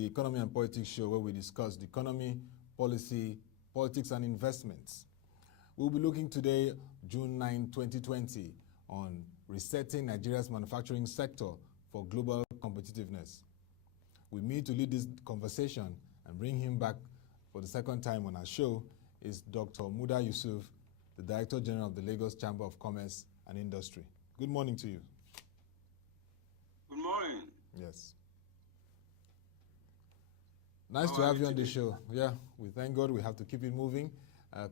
the Economy and Politics show where we discuss the economy, policy, politics and investments. We'll be looking today, June 9, 2020, on resetting Nigeria's manufacturing sector for global competitiveness. With me to lead this conversation and bring him back for the second time on our show is Dr. Muda Yusuf, the Director General of the Lagos Chamber of Commerce and Industry. Good morning to you. Good morning. Yes. Nice to have you on the show. Yeah, we thank God. We have to keep it moving,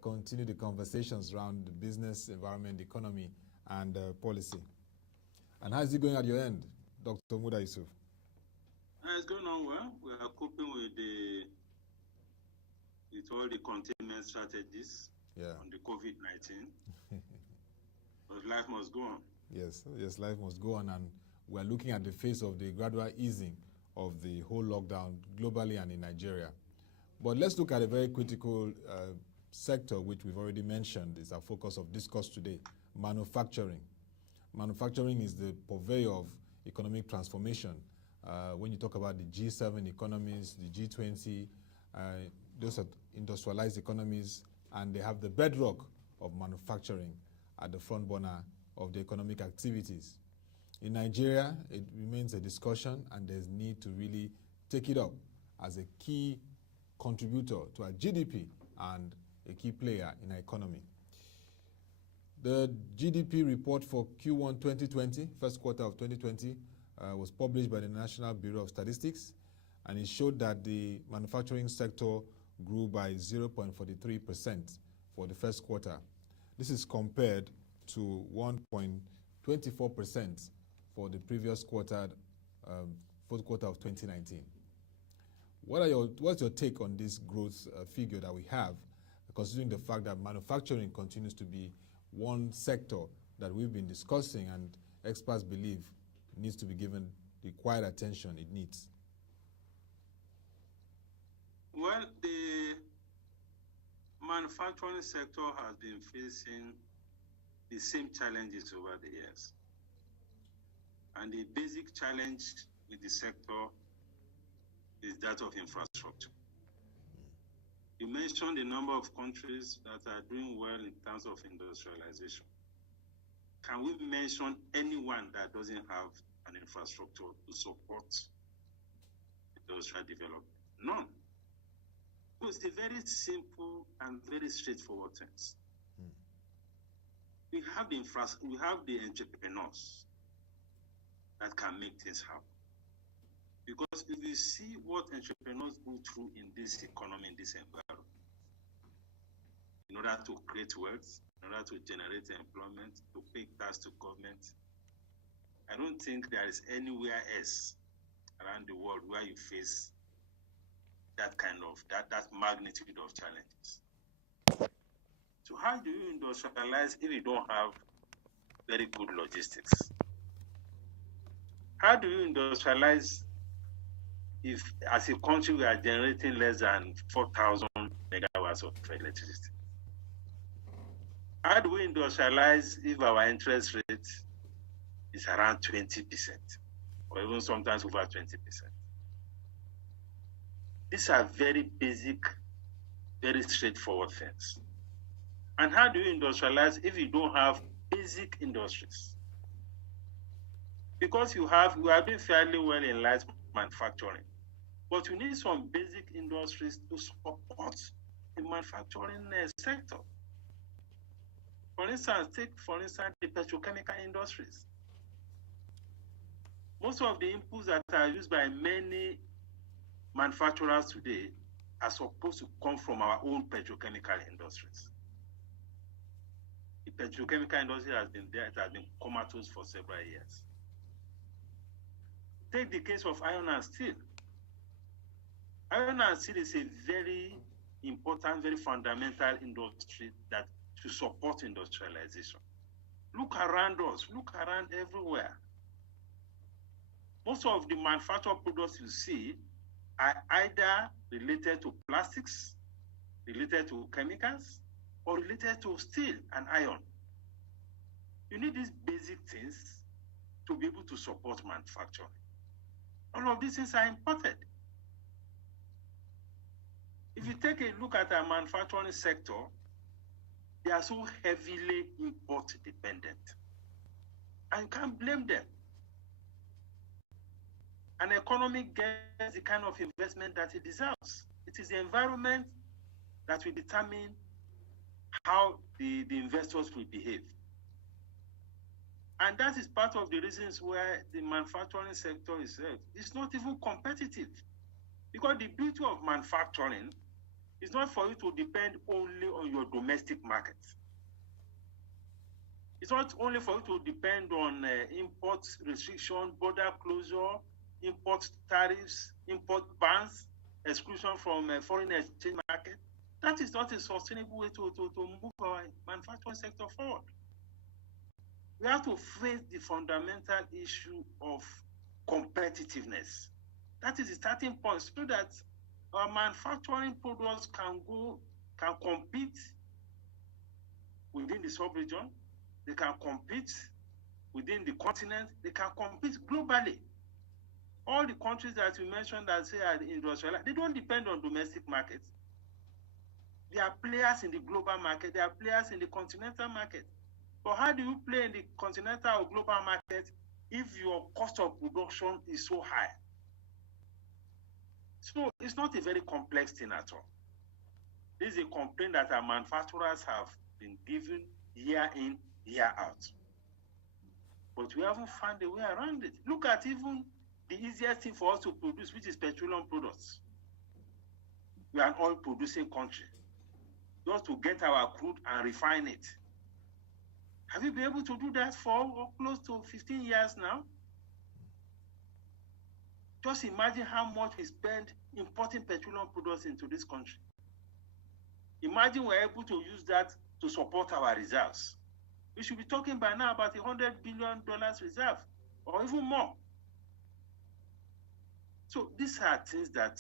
continue the conversations around the business, environment, economy, and policy. And how is it going at your end, Dr. Muda Yusuf? It's going on well. We are coping with all the containment strategies on the COVID-19. But life must go on. Yes, life must go on, and we are looking at the face of the gradual easing of the whole lockdown globally and in Nigeria. But let's look at a very critical sector which we've already mentioned is our focus of discourse today, manufacturing. Manufacturing is the purveyor of economic transformation. When you talk about the G7 economies, the G20, those are industrialized economies, and they have the bedrock of manufacturing at the front burner of the economic activities. In Nigeria, it remains a discussion, and there's need to really take it up as a key contributor to our GDP and a key player in our economy. The GDP report for Q1 2020, first quarter of 2020, was published by the National Bureau of Statistics, and it showed that the manufacturing sector grew by 0.43% for the first quarter. This is compared to 1.24% for the previous quarter, fourth quarter of 2019. What's your take on this growth figure that we have, considering the fact that manufacturing continues to be one sector that we've been discussing and experts believe needs to be given the required attention it needs? Well, the manufacturing sector has been facing the same challenges over the years. And the basic challenge with the sector is that of infrastructure. You mentioned the number of countries that are doing well in terms of industrialization. Can we mention anyone that doesn't have an infrastructure to support industrial development? None. So it's a very simple and very straightforward things. We have the entrepreneurs that can make things happen. Because if you see what entrepreneurs go through in this economy, in this environment, in order to create wealth, in order to generate employment, to pay tax to government, I don't think there is anywhere else around the world where you face that kind of, that magnitude of challenges. So how do you industrialize if you don't have very good logistics? How do you industrialize if, as a country, we are generating less than 4,000 megawatts of electricity? How do we industrialize if our interest rate is around 20%, or even sometimes over 20%? These are very basic, very straightforward things. And how do you industrialize if you don't have basic industries? Because we are doing fairly well in light manufacturing, but you need some basic industries to support the manufacturing sector. For instance, take the petrochemical industries. Most of the inputs that are used by many manufacturers today are supposed to come from our own petrochemical industries. The petrochemical industry has been there, it has been comatose for several years. Take the case of iron and steel. Iron and steel is a very important, very fundamental industry that to support industrialization. Look around us, look around everywhere. Most of the manufactured products you see are either related to plastics, related to chemicals, or related to steel and iron. You need these basic things to be able to support manufacturing. All of these things are imported. take a look at our manufacturing sector, they are so heavily import dependent. And you can't blame them. An economy gets the kind of investment that it deserves. It is the environment that will determine how the investors will behave. And that is part of the reasons why the manufacturing sector itself is not even competitive. Because the beauty of manufacturing is not for you to depend only on your domestic market. It's not only for you to depend on import restriction, border closure, import tariffs, import bans, exclusion from foreign exchange market. That is not a sustainable way to move our manufacturing sector forward. We have to face the fundamental issue of competitiveness. That is the starting point, so that our manufacturing products can compete within the sub-region, they can compete within the continent, they can compete globally. All the countries that you mentioned that say are industrialized, they don't depend on domestic markets. They are players in the global market, they are players in the continental market. But how do you play in the continental or global market if your cost of production is so high? So it's not a very complex thing at all. This is a complaint that our manufacturers have been given year in, year out. But we haven't found a way around it. Look at even the easiest thing for us to produce, which is petroleum products. We are an oil producing country. Just to get our crude and refine it. Have you been able to do that for close to 15 years now? Just imagine how much we spend importing petroleum products into this country. Imagine we're able to use that to support our reserves. We should be talking by now about $100 billion reserve, or even more. So these are things that,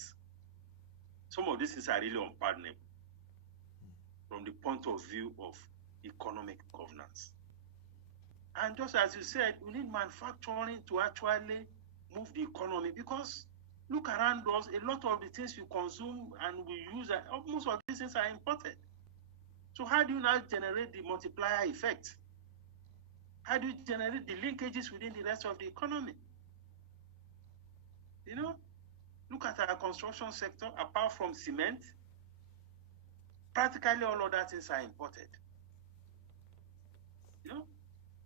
some of these things are really unpardonable from the point of view of economic governance. And just as you said, we need manufacturing to actually move the economy, because look around us, a lot of the things we consume and we use, most of these things are imported. So how do you now generate the multiplier effect? How do you generate the linkages within the rest of the economy? You know, look at our construction sector. Apart from cement, practically all other things are imported. You know,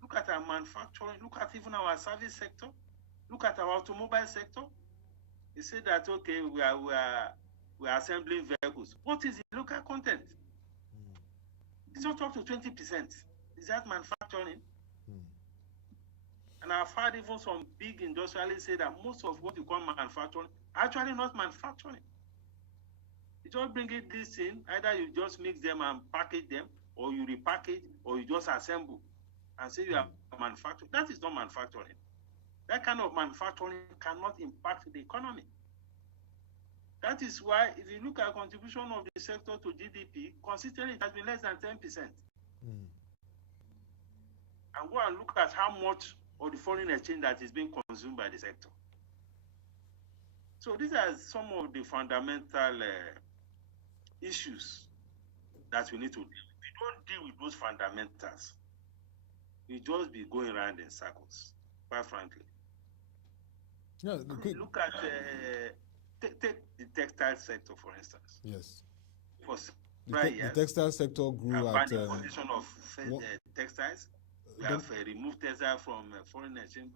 look at our manufacturing, look at even our service sector, look at our automobile sector. You say that, okay, we are assembling vehicles. What is the local content? It's not up to 20%. Is that manufacturing? And I've heard even some big industrialists say that most of what you call manufacturing actually not manufacturing. You just bring it this in, either you just mix them and package them, or you repackage, or you just assemble and say you are manufacturing. That is not manufacturing. That kind of manufacturing cannot impact the economy. That is why, if you look at contribution of the sector to GDP, consistently it has been less than 10%. And go and look at how much of the foreign exchange that is being consumed by the sector. So these are some of the fundamental issues that we need to deal with. If we don't deal with those fundamentals, we just be going around in circles, quite frankly. Yeah, look at take the textile sector, for instance. Yes. For the textile sector grew at the position of textiles. We have removed textile from foreign exchange.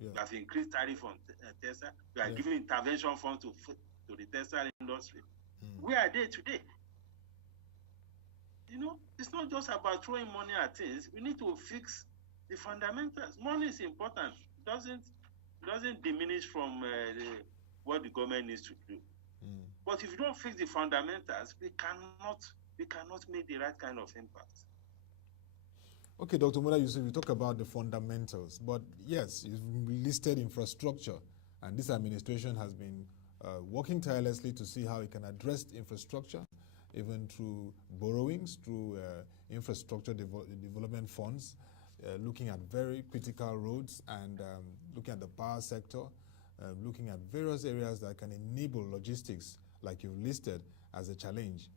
Yeah. We have increased tariff on textile. We are giving intervention funds to the textile industry. Where are they today? You know, it's not just about throwing money at things. We need to fix the fundamentals. Money is important. It doesn't diminish from what the government needs to do. But if you don't fix the fundamentals, we cannot make the right kind of impact. Okay, Dr. Muda Yusuf, you talk about the fundamentals, but yes, you've listed infrastructure, and this administration has been working tirelessly to see how it can address infrastructure, even through borrowings, through infrastructure development funds, looking at very critical roads and looking at the power sector, looking at various areas that can enable logistics like you've listed as a challenge.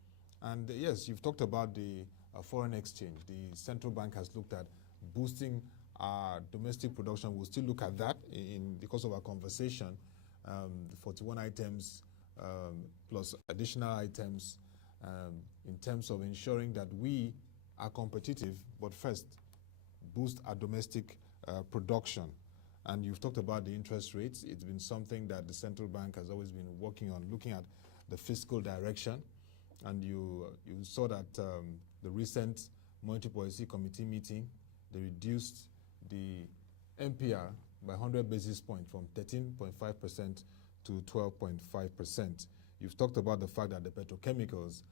And yes, you've talked about the foreign exchange. The central bank has looked at boosting our domestic production. We'll still look at that in the course of our conversation. The 41 items plus additional items in terms of ensuring that we are competitive, but first, boost our domestic production. And you've talked about the interest rates. It's been something that the central bank has always been working on, looking at the fiscal direction. And you saw that the recent Monetary Policy Committee meeting, they reduced the MPR by 100 basis points from 13.5% to 12.5%. You've talked about the fact that the petrochemicals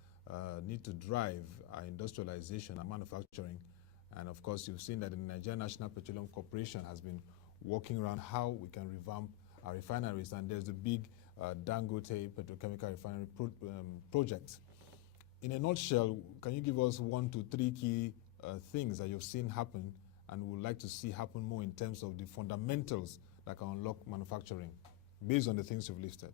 need to drive our industrialization and manufacturing. And of course, you've seen that the Nigerian National Petroleum Corporation has been working around how we can revamp our refineries. And there's the big Dangote petrochemical refinery project. In a nutshell, can you give us 1 to 3 key things that you've seen happen and would like to see happen more in terms of the fundamentals that can unlock manufacturing based on the things you've listed?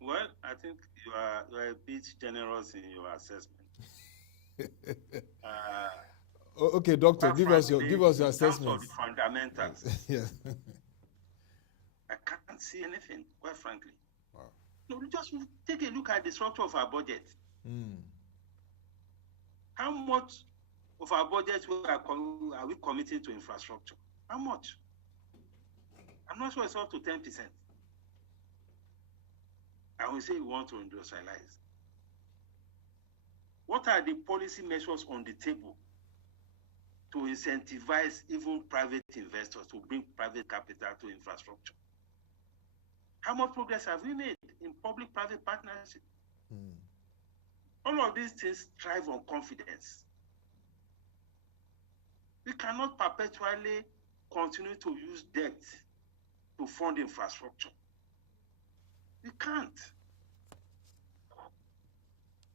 Well, I think you are a bit generous in your assessment. Okay, doctor, give us your assessment. In terms of the fundamentals, Yes. I can't see anything, quite frankly. Wow. No, just take a look at the structure of our budget. How much of our budget are we committing to infrastructure? How much? I'm not sure it's up to 10%. And we say we want to industrialize. What are the policy measures on the table to incentivize even private investors to bring private capital to infrastructure? How much progress have we made in public-private partnership? All of these things thrive on confidence. We cannot perpetually continue to use debt to fund infrastructure. We can't.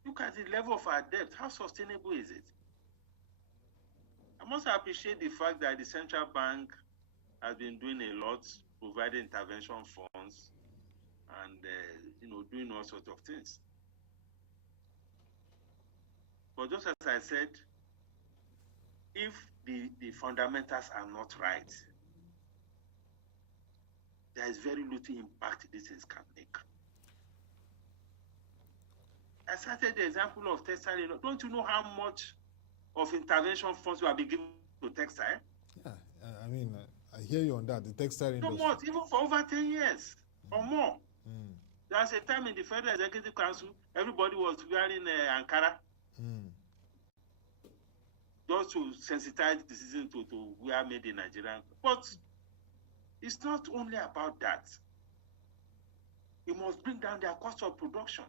Look at the level of our debt. How sustainable is it? I must appreciate the fact that the central bank has been doing a lot, providing intervention funds and doing all sorts of things. But just as I said, if the fundamentals are not right, there is very little impact these things can make. I cited the example of textile. Don't you know how much of intervention funds will be given to textile? Yeah, I mean, I hear you on that. The textile industry. No more, even for over 10 years or more. There was a time in the Federal Executive Council, everybody was wearing Ankara. Just to sensitize the citizens to wear made in Nigeria. But it's not only about that. You must bring down their cost of production.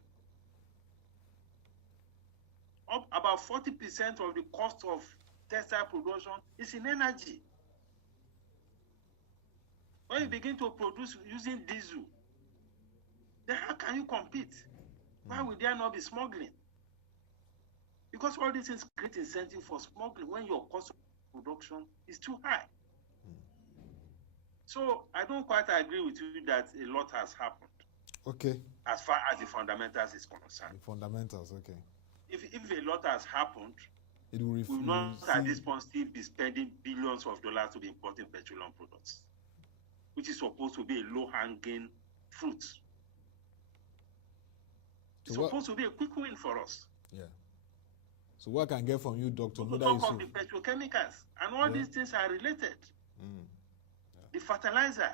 About 40% of the cost of textile production is in energy. When you begin to produce using diesel, then how can you compete? Why would there not be smuggling? Because all these things create incentive for smuggling when your cost of production is too high. So I don't quite agree with you that a lot has happened. Okay. As far as the fundamentals is concerned. The fundamentals, okay. If a lot has happened, it will we will not at this point still be spending billions of dollars to be importing petroleum products, which is supposed to be a low-hanging fruit. It's supposed to be a quick win for us. Yeah. So what I can get from you, Dr. Muda Talk Yusuf? of the petrochemicals, and all these things are related. The fertilizer,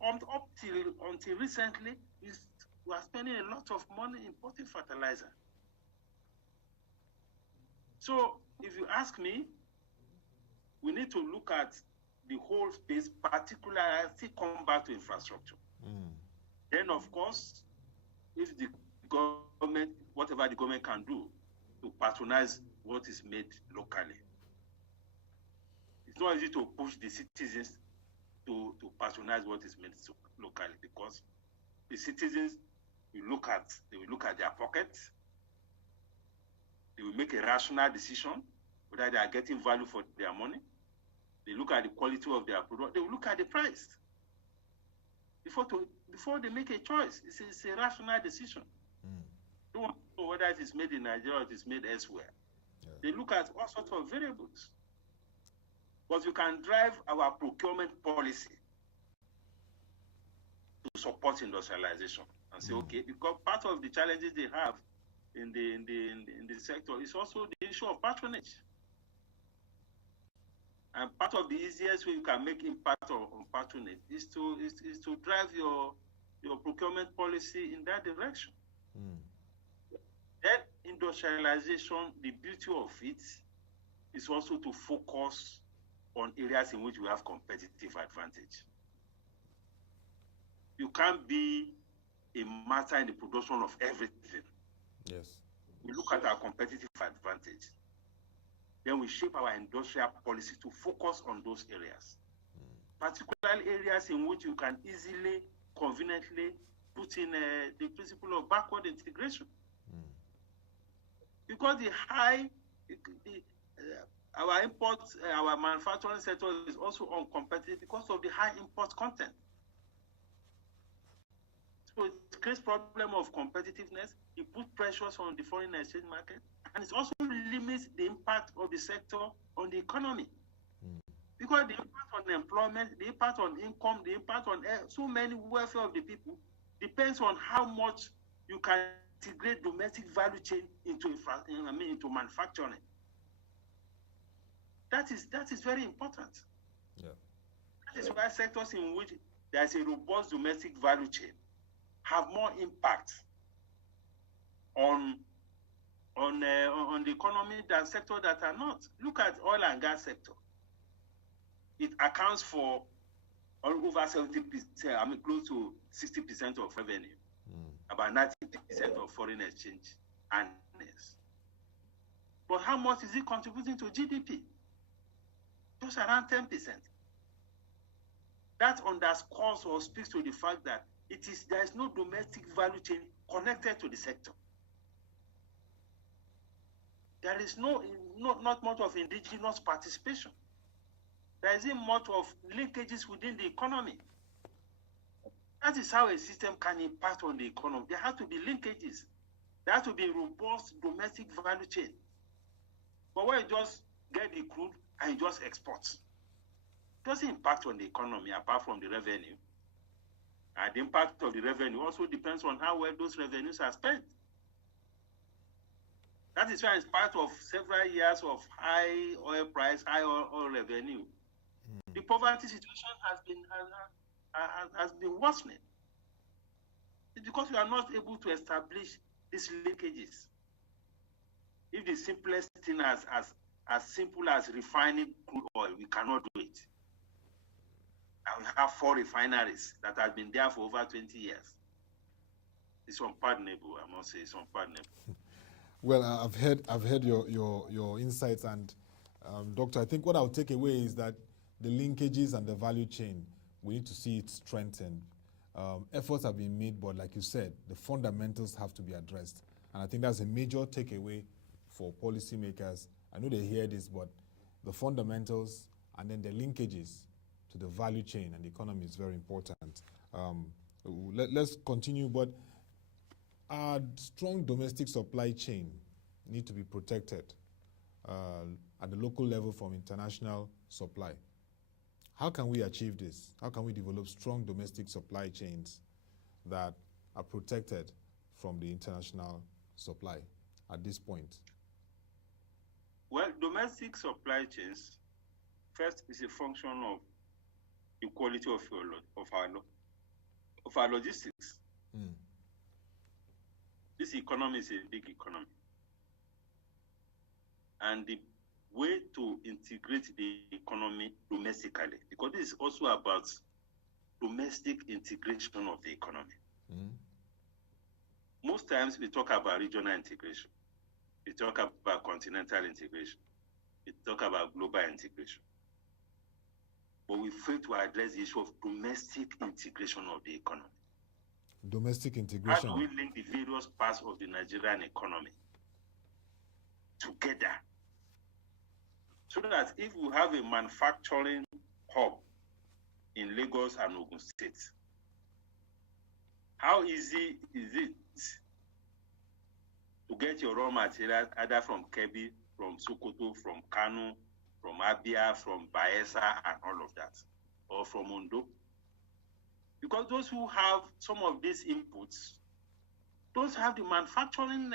until recently, we are spending a lot of money importing fertilizer. So if you ask me, we need to look at the whole space, particularly still come back to infrastructure. Then, of course, if the government, whatever the government can do to patronize what is made locally. It's not easy to push the citizens to patronize what is made locally, because the citizens they will look at their pockets. They will make a rational decision whether they are getting value for their money. They look at the quality of their product. They will look at the price. Before before they make a choice. It's a rational decision. Don't want to know whether it is made in Nigeria or it is made elsewhere. Yeah. They look at all sorts of variables. But you can drive our procurement policy to support industrialization and say, okay, because part of the challenges they have in the sector is also the issue of patronage. And part of the easiest way you can make impact on patronage is to drive your procurement policy in that direction. Then industrialization, the beauty of it is also to focus on areas in which we have competitive advantage. You can't be a master in the production of everything. Yes. We look at our competitive advantage. Then we shape our industrial policy to focus on those areas. Particularly areas in which you can easily, conveniently put in the principle of backward integration. Because our imports, our manufacturing sector is also uncompetitive because of the high import content. So it creates problem of competitiveness. It puts pressures on the foreign exchange market, and it also limits the impact of the sector on the economy. Because the impact on employment, the impact on income, the impact on so many welfare of the people depends on how much you can integrate domestic value chain into manufacturing. That is very important. Yeah. That is why sectors in which there is a robust domestic value chain have more impact on the economy than sectors that are not. Look at oil and gas sector. It accounts for over 70%, close to 60% of revenue, about 90% of foreign exchange earnings. But how much is it contributing to GDP? Just around 10%. That underscores or speaks to the fact that there is no domestic value chain connected to the sector. There is not much of indigenous participation. There isn't much of linkages within the economy. That is how a system can impact on the economy. There have to be linkages. There has to be a robust domestic value chain. But when you just get the crude and you just export, it doesn't impact on the economy apart from the revenue. And the impact of the revenue also depends on how well those revenues are spent. That is why, in spite of several years of high oil price, high oil revenue, the poverty situation has been worsening. It's because we are not able to establish these linkages. If the simplest thing as simple as refining crude oil, we cannot do it. And we have 4 refineries that have been there for over 20 years. It's unpardonable, I must say, it's unpardonable. Well, I've heard your insights, and Doctor, I think what I'll take away is that the linkages and the value chain, we need to see it strengthened. Efforts have been made, but like you said, the fundamentals have to be addressed. And I think that's a major takeaway for policymakers. I know they hear this, but the fundamentals and then the linkages to the value chain and the economy is very important. Let's continue, but our strong domestic supply chain need to be protected at the local level from international supply. How can we achieve this? How can we develop strong domestic supply chains that are protected from the international supply at this point? Well, domestic supply chains, first, is a function of the quality of our logistics. This economy is a big economy. And the way to integrate the economy domestically, because this is also about domestic integration of the economy. Most times we talk about regional integration. We talk about continental integration. We talk about global integration. But we fail to address the issue of domestic integration of the economy. Domestic integration. How do we link the various parts of the Nigerian economy together? So that if we have a manufacturing hub in Lagos and Ogun State, How easy is it to get your raw material either from Kebbi, from Sokoto, from Kano, from Abia, from Bayelsa, and all of that, or from Ondo? Because those who have some of these inputs don't have the manufacturing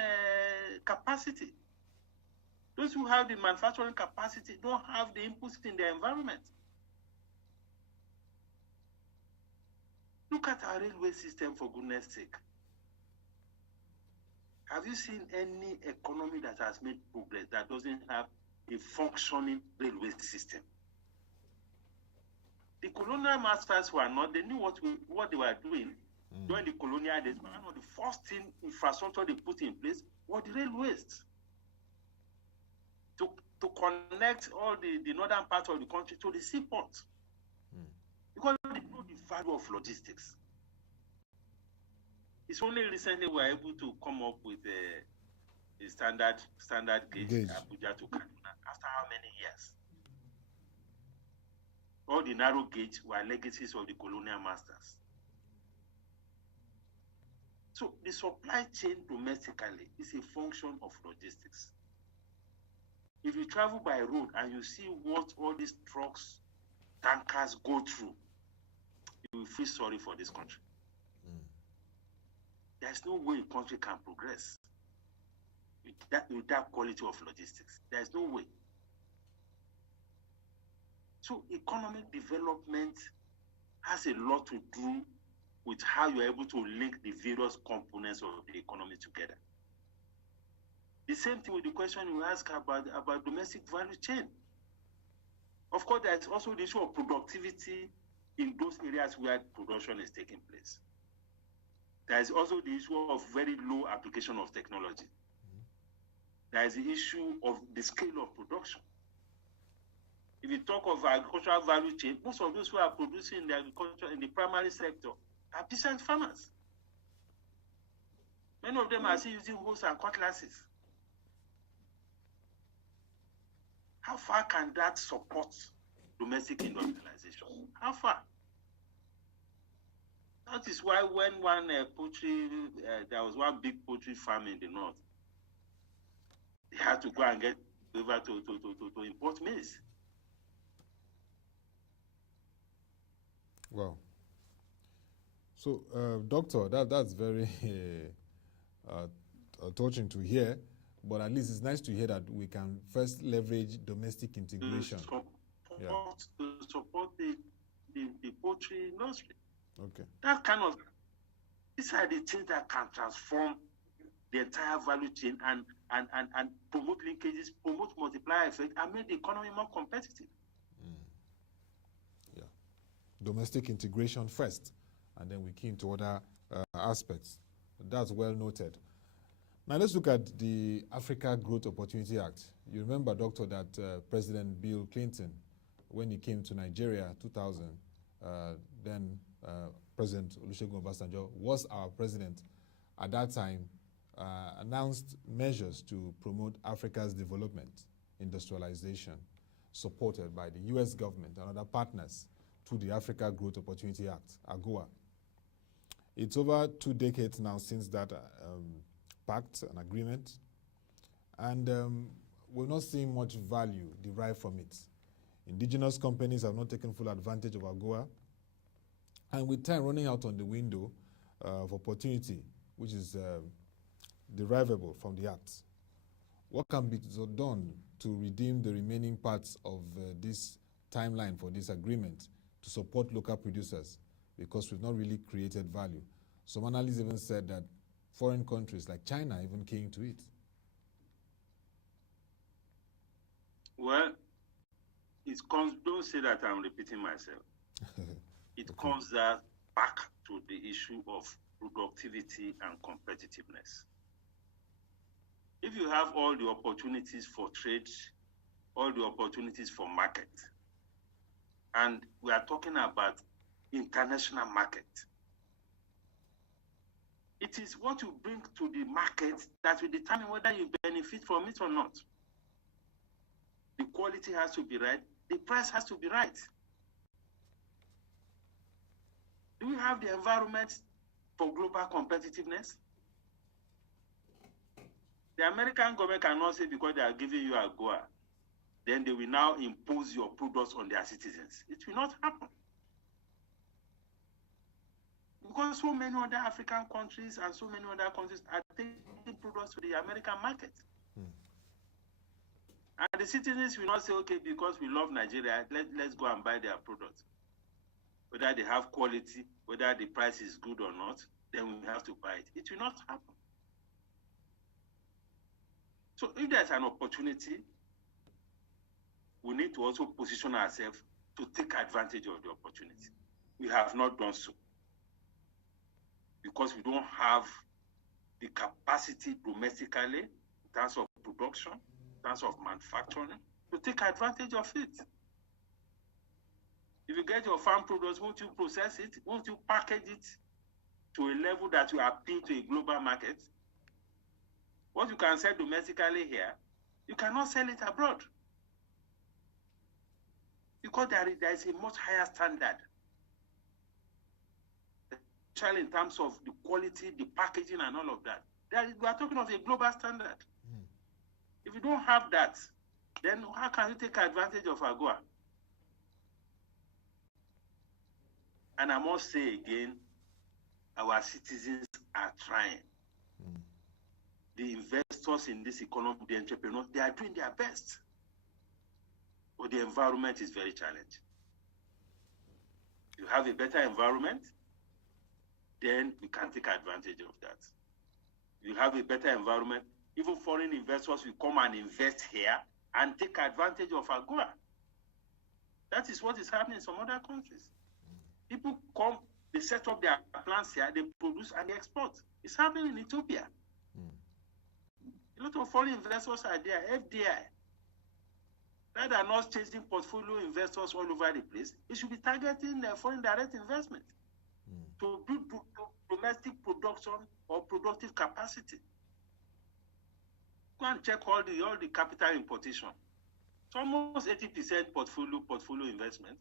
capacity. Those who have the manufacturing capacity don't have the inputs in the environment. Look at our railway system, for goodness sake. Have you seen any economy that has made progress that doesn't have a functioning railway system? The colonial masters were not, they knew what they were doing during the colonial days. One of the first thing infrastructure they put in place were the railways to connect all the northern part of the country to the seaport. Because they know the value of logistics. It's only recently we were able to come up with a standard gauge Abuja to Kaduna. After how many years? All the narrow gauge were legacies of the colonial masters. So the supply chain domestically is a function of logistics. If you travel by road and you see what all these trucks, tankers go through, you will feel sorry for this country. There's no way a country can progress with that quality of logistics. There's no way. So economic development has a lot to do with how you're able to link the various components of the economy together. The same thing with the question you ask about domestic value chain. Of course, there's also the issue of productivity in those areas where production is taking place. There is also the issue of very low application of technology. There is the issue of the scale of production. If you talk of agricultural value chain, most of those who are producing in the agriculture in the primary sector are peasant farmers. Many of them are still using hoes and cutlasses. How far can that support domestic industrialization? How far? That is why when one poultry, there was one big poultry farm in the north, they had to go and get over to import maize. Wow. So, doctor, that's very touching to hear, but at least it's nice to hear that we can first leverage domestic integration. To support the poultry industry. Okay. That kind of, these are the things that can transform the entire value chain and promote linkages, promote multiplier effect, and make the economy more competitive. Yeah. Domestic integration first, and then we key into other aspects. That's well noted. Now let's look at the Africa Growth Opportunity Act. You remember, Doctor, that President Bill Clinton, when he came to Nigeria 2000, then President Olusegun Obasanjo was our president at that time, announced measures to promote Africa's development, industrialization, supported by the US government and other partners through the Africa Growth Opportunity Act, AGOA. It's over 2 decades now since that pact and agreement, and we're not seeing much value derived from it. Indigenous companies have not taken full advantage of AGOA, and with time running out on the window of opportunity, which is derivable from the Act, what can be done to redeem the remaining parts of this timeline for this agreement to support local producers? Because we've not really created value. Some analysts even said that foreign countries like China even came to it. Well, it comes, don't say that I'm repeating myself. It okay. Comes back to the issue of productivity and competitiveness. If you have all the opportunities for trade, all the opportunities for market, and we are talking about international market, it is what you bring to the market that will determine whether you benefit from it or not. The quality has to be right, the price has to be right. Do we have the environment for global competitiveness? The American government cannot say because they are giving you a AGOA, then they will now impose your products on their citizens. It will not happen. Because so many other African countries and so many other countries are taking products to the American market. And the citizens will not say, okay, because we love Nigeria, let's go and buy their products. Whether they have quality, whether the price is good or not, then we have to buy it. It will not happen. So if there's an opportunity, we need to also position ourselves to take advantage of the opportunity. We have not done so because we don't have the capacity domestically in terms of production, in terms of manufacturing, to take advantage of it. If you get your farm products, won't you process it? Won't you package it to a level that will appeal to a global market? What you can sell domestically here, you cannot sell it abroad. Because there is a much higher standard, especially in terms of the quality, the packaging, and all of that. We are talking of a global standard. If you don't have that, then how can you take advantage of AGOA? And I must say again, our citizens are trying. The investors in this economy, the entrepreneurs, they are doing their best. But the environment is very challenging. You have a better environment, then you can take advantage of that. You have a better environment, even foreign investors will come and invest here and take advantage of AGOA. That is what is happening in some other countries. People come, they set up their plants here, they produce and they export. It's happening in Ethiopia. A lot of foreign investors are there, FDI. That are not chasing portfolio investors all over the place. It should be targeting foreign direct investment to build domestic production or productive capacity. Go and check all the capital importation. It's almost 80% portfolio investment.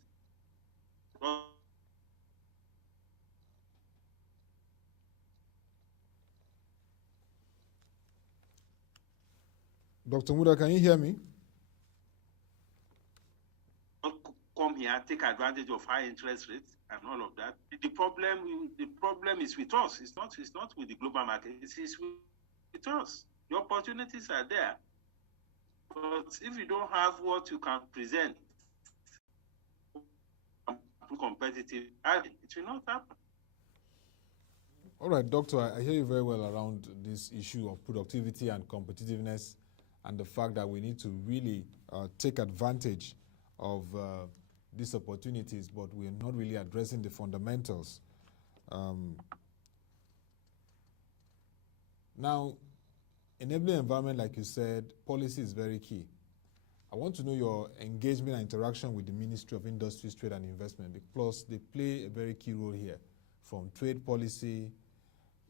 Dr. Muda, can you hear me? Come here, take advantage of high interest rates and all of that. The problem is with us. It's not with the global market. It's with us. The opportunities are there, but if you don't have what you can present, competitive, it will not happen. All right, Doctor, I hear you very well around this issue of productivity and competitiveness and the fact that we need to really take advantage of these opportunities, but we are not really addressing the fundamentals. Now, enabling environment, like you said, policy is very key. I want to know your engagement and interaction with the Ministry of Industries, Trade and Investment, because they play a very key role here, from trade policy.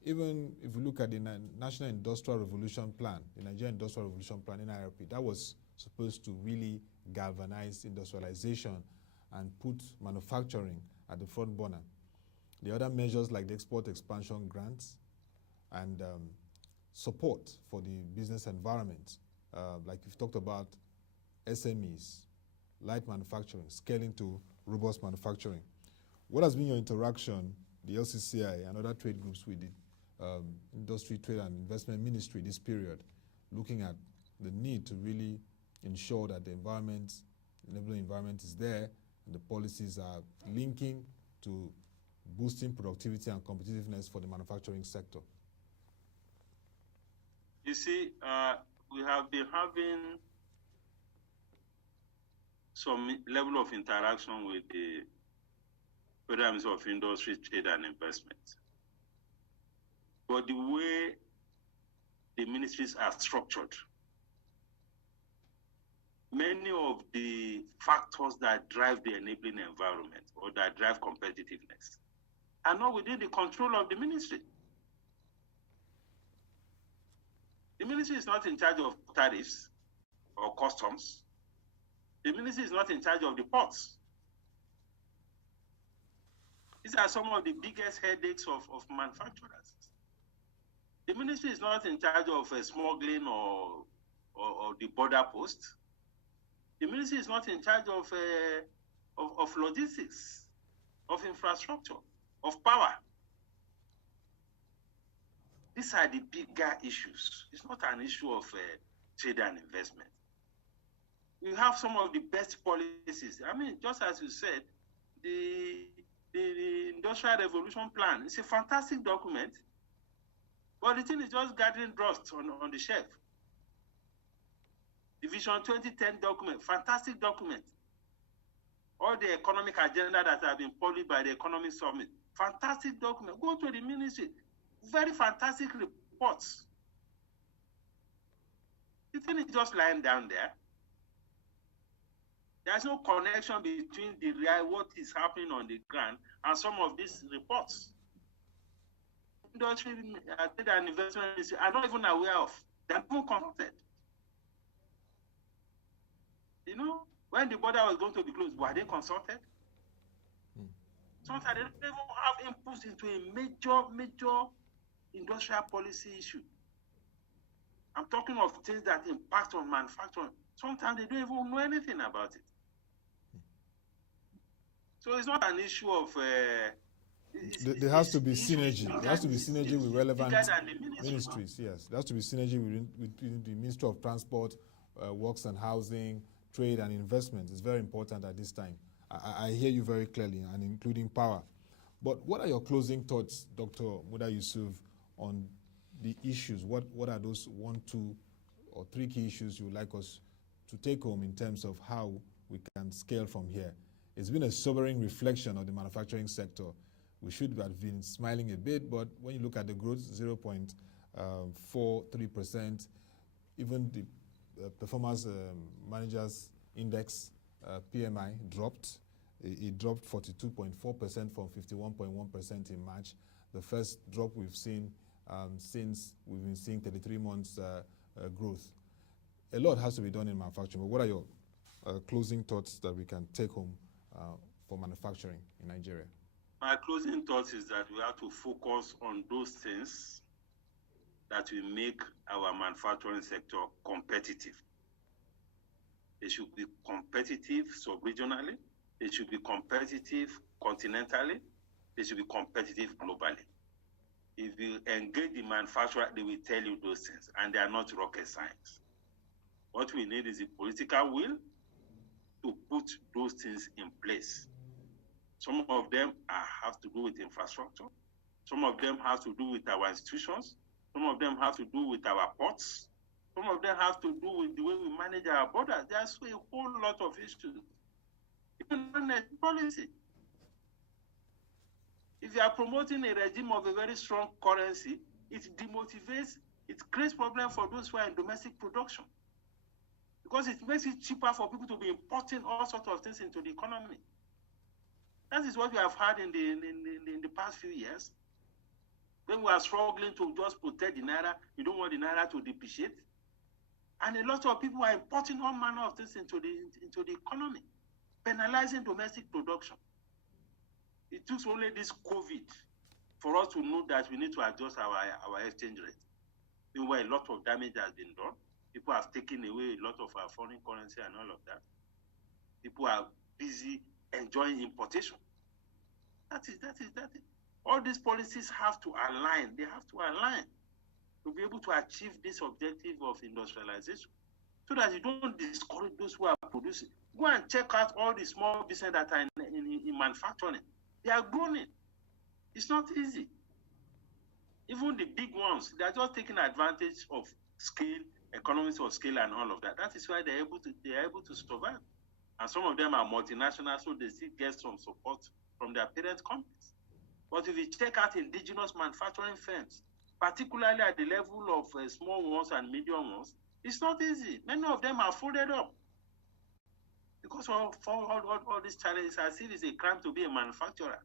Even if we look at the National Industrial Revolution Plan, the Nigerian Industrial Revolution Plan, NIRP, that was supposed to really galvanize industrialization and put manufacturing at the front burner. The other measures like the export expansion grants and support for the business environment, like we've talked about SMEs, light manufacturing, scaling to robust manufacturing. What has been your interaction, the LCCI and other trade groups with the Industry, Trade and Investment Ministry this period, looking at the need to really ensure that the enabling environment is there and the policies are linking to boosting productivity and competitiveness for the manufacturing sector? You see, we have been having some level of interaction with the Federal Ministry of Industry, Trade and Investment. But the way the ministries are structured, many of the factors that drive the enabling environment or that drive competitiveness are not within the control of the ministry. The ministry is not in charge of tariffs or customs. The ministry is not in charge of the ports. These are some of the biggest headaches of manufacturers. The ministry is not in charge of smuggling or the border post. The ministry is not in charge of logistics, of infrastructure, of power. These are the bigger issues. It's not an issue of trade and investment. We have some of the best policies. I mean, just as you said, the Industrial Revolution Plan is a fantastic document, but the thing is just gathering dust on the shelf. The Vision 2010 document, fantastic document. All the economic agenda that have been published by the Economic Summit, fantastic document. Go to the ministry, very fantastic reports. The thing is just lying down there. There's no connection between what is happening on the ground and some of these reports. Industry and investment are not even aware of. They're not consulted. You know, when the border was going to be closed, were they consulted? Sometimes they don't even have inputs into a major industrial policy issue. I'm talking of things that impact on manufacturing. Sometimes they don't even know anything about it. So it's not an issue of... there has to be synergy. There has to be synergy with relevant ministries. Yes, there has to be synergy with the Ministry of Transport, Works and Housing, Trade and Investment. It's very important at this time. I hear you very clearly, and including power. But what are your closing thoughts, Dr. Muda Yusuf, on the issues? What are those 1, 2, or 3 key issues you would like us to take home in terms of how we can scale from here? It's been a sobering reflection of the manufacturing sector. We should have been smiling a bit, but when you look at the growth, 0.43%, even the Performance Managers Index, PMI, dropped. It dropped 42.4% from 51.1% in March. The first drop we've seen since we've been seeing 33 months growth. A lot has to be done in manufacturing, but what are your closing thoughts that we can take home for manufacturing in Nigeria? My closing thoughts is that we have to focus on those things that will make our manufacturing sector competitive. They should be competitive sub-regionally. They should be competitive continentally. They should be competitive globally. If you engage the manufacturer, they will tell you those things, and they are not rocket science. What we need is a political will to put those things in place. Some of them have to do with infrastructure. Some of them have to do with our institutions. Some of them have to do with our ports. Some of them have to do with the way we manage our borders. There's a whole lot of issues. Even policy. If you are promoting a regime of a very strong currency, it demotivates, it creates problems for those who are in domestic production. Because it makes it cheaper for people to be importing all sorts of things into the economy. That is what we have had in the past few years. When we are struggling to just protect the naira, you don't want the naira to depreciate. And a lot of people are importing all manner of things into the economy, penalizing domestic production. It took only this COVID for us to know that we need to adjust our exchange rate. Meanwhile, a lot of damage has been done. People have taken away a lot of our foreign currency and all of that. People are busy enjoying importation. That is. All these policies have to align. They have to align to be able to achieve this objective of industrialization, so that you don't discourage those who are producing. Go and check out all the small businesses that are in manufacturing. They are growing. It's not easy. Even the big ones, they are just taking advantage of scale, economies of scale, and all of that. That is why they are able to survive. And some of them are multinational, so they still get some support from their parent companies. But if you check out indigenous manufacturing firms, particularly at the level of small ones and medium ones, it's not easy. Many of them are folded up because of all these challenges, as if it's a crime to be a manufacturer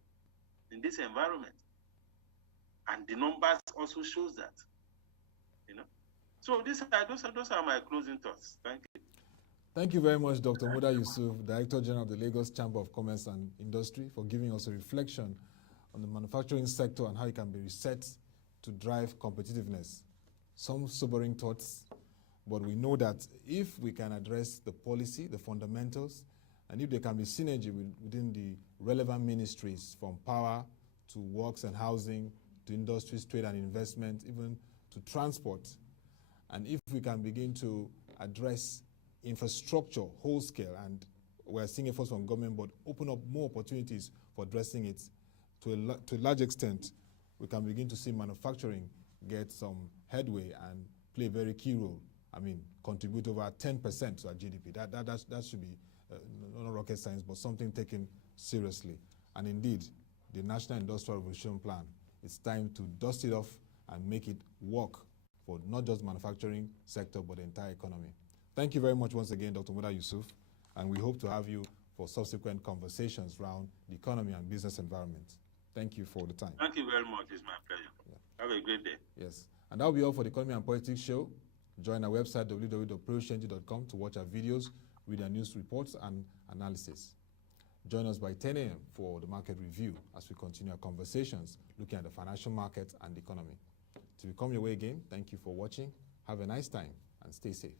in this environment. And the numbers also shows that, you know. So those are my closing thoughts. Thank you. Thank you very much, Dr. Muda Yusuf, Director General of the Lagos Chamber of Commerce and Industry, for giving us a reflection on the manufacturing sector and how it can be reset to drive competitiveness. Some sobering thoughts, but we know that if we can address the policy, the fundamentals, and if there can be synergy within the relevant ministries, from power to works and housing, to industries, trade and investment, even to transport, and if we can begin to address infrastructure whole scale, and we're seeing efforts from government, but open up more opportunities for addressing it to a large extent, we can begin to see manufacturing get some headway and play a very key role. I mean, contribute over 10% to our GDP. That should be not rocket science, but something taken seriously. And indeed, the National Industrial Revolution Plan, it's time to dust it off and make it work for not just the manufacturing sector, but the entire economy. Thank you very much once again, Dr. Muda Yusuf, and we hope to have you for subsequent conversations around the economy and business environment. Thank you for the time. Thank you very much. It's my pleasure. Yeah. Have a great day. Yes. And that will be all for the Economy and Politics show. Join our website, www.ProChange.com, to watch our videos, read our news reports and analysis. Join us by 10 a.m. for the market review as we continue our conversations looking at the financial markets and the economy. Till we come your way again, thank you for watching. Have a nice time and stay safe.